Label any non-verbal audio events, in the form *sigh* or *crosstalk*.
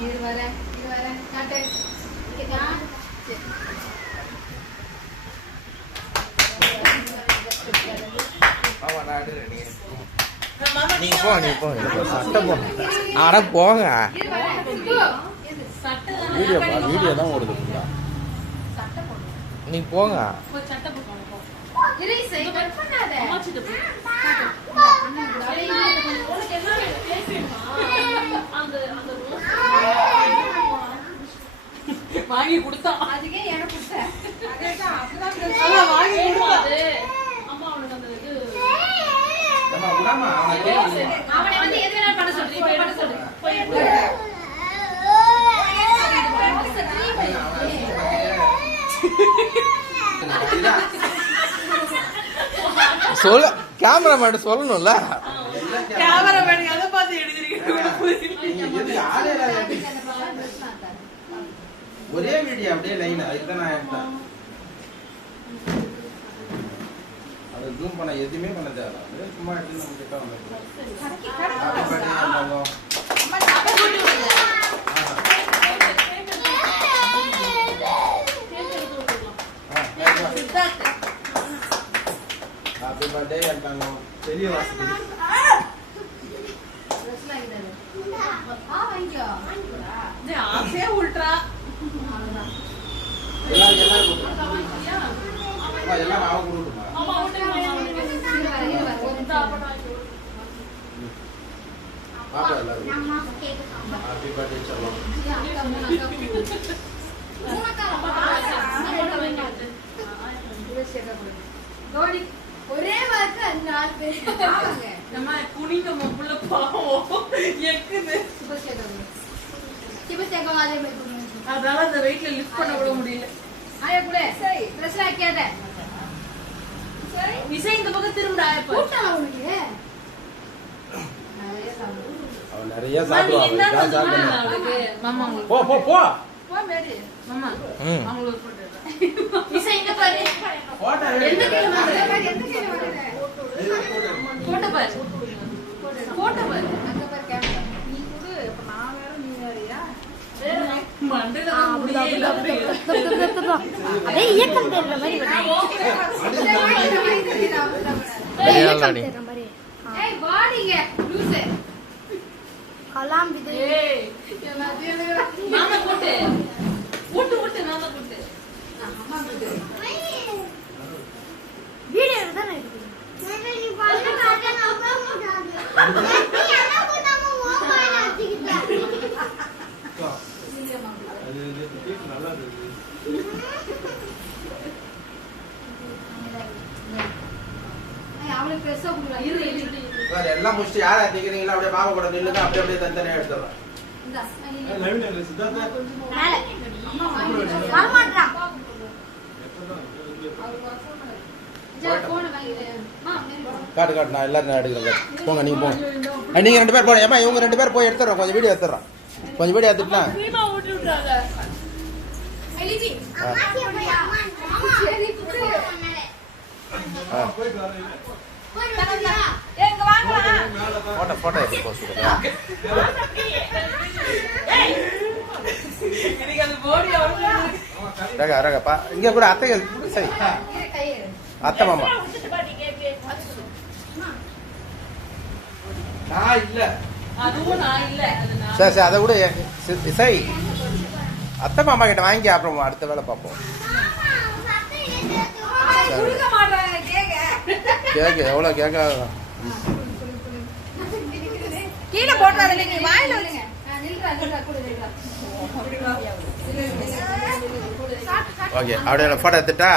இரு வரேன், இரு வரேன். காட்டு. நீங்க. நீங்க போங்க எனக்கு ஒரு சட்டை போங்க ஆனா போங்க. வீடியோ வீடியோ தான் ஓடுது நீங்க போங்க இரு, வாங்கி கொடுத்தான். அதுக்கே எனக்கு வாங்கி கொடுத்தாது அம்மா அவனுக்கு அந்த இது. அவனை வந்து எது வேணாலும் பண்ண பண்ண. போய். சொல்ல. கேமராமேன் சொல்லணும்ல. ஒரே வீடியோ அப்படியே லைன் அதுக்கு நான் எடுத்தேன் அது ஜூம் பண்ண எதுவுமே பண்ண தேவை சும்மா எடுத்து நம்ம கிட்ட ஹாப்பி பர்த்டே தங்கம் பெரிய வாசல். ஆ, வாங்கிக்கோ. ஆசையா உள்ட்ரா பாவம் எக்குது சுப சேர்க்க கூடாது. சுப சேர்க்க அதே மாதிரி கொடுங்க. அதனால அந்த வெயிட்ல லிஃப்ட் பண்ண விட முடியல. ஆயா கூட பிரச்சனை வைக்காத. விசை இந்த பக்கம் திரும்ப இப்ப கூட்டம் உனக்கு நிறைய சாப்பிடு. அவன் நிறைய அம்மா, நீ சாப்பிடுவான் என்ன அவன் சொன்னா சாப்பிடுவான் அவளுக்கு? மாமா உங்களுக்கு போ போ போ போ மேரி மாமா ம். அவங்களுக்கு ஒரு photo எடுடா. விசை *laughs* இங்க பாரு போட்டோ எந்த கையில அந்த வாங்குற? மாதிரி எந்த கையில வாங்குற? போட்டோ பாரு போட்டோ பாரு அங்க பாரு கேமரா. மண்டையில தான் முடியே இல்ல அப்படி. அப்படியே இயக்கம் தெரிற மாதிரி இயக்கம் தெரிற மாதிரி. கலாம் நான் தான் அவளுக்கு பெருசா கொடுக்குறா. இரு, இரு. வேற எல்லாம் முடிச்சுட்டு யார் திக்கிறீங்களோ அப்படியே பாப்பா கூட நில்லுங்க அப்படியே அப்படியே தனித்தனியா வா. காட்டு காட்டு நான் எல்லாரும் நான் எடுக்கிறேன். போங்க நீங்க போங்க. நீங்க ரெண்டு பேர் போங்க. ஏமா இவங்க ரெண்டு பேர் போய் எடுத்துறோம் கொஞ்சம் வீடியோ எடுத்துறோம் கொஞ்சம் வீடியோ எடுத்துட்டுனா போட்டோ போட்டோ எடுத்து போஸ்ட் ரக ரகப்பா இங்க கூட அத்தை சரி. அத்தை மாமா. நான் இல்ல. அதுவும் நான் இல்ல அது நான் சரி சரி அதை விட. சரி. அத்தை மாமா கிட்ட வாங்கி அப்புறம் அடுத்த வேலை பார்ப்போம். கேக்க. கேக்கு? எவ்வளோ கேட்க கீழே போட்டுறாதீங்க நீ வாயில விடுங்க நில்றா நில்றா கூட நில்றா. ஓகே அப்படியே ஃபோட்டோ எடுத்துட்டா?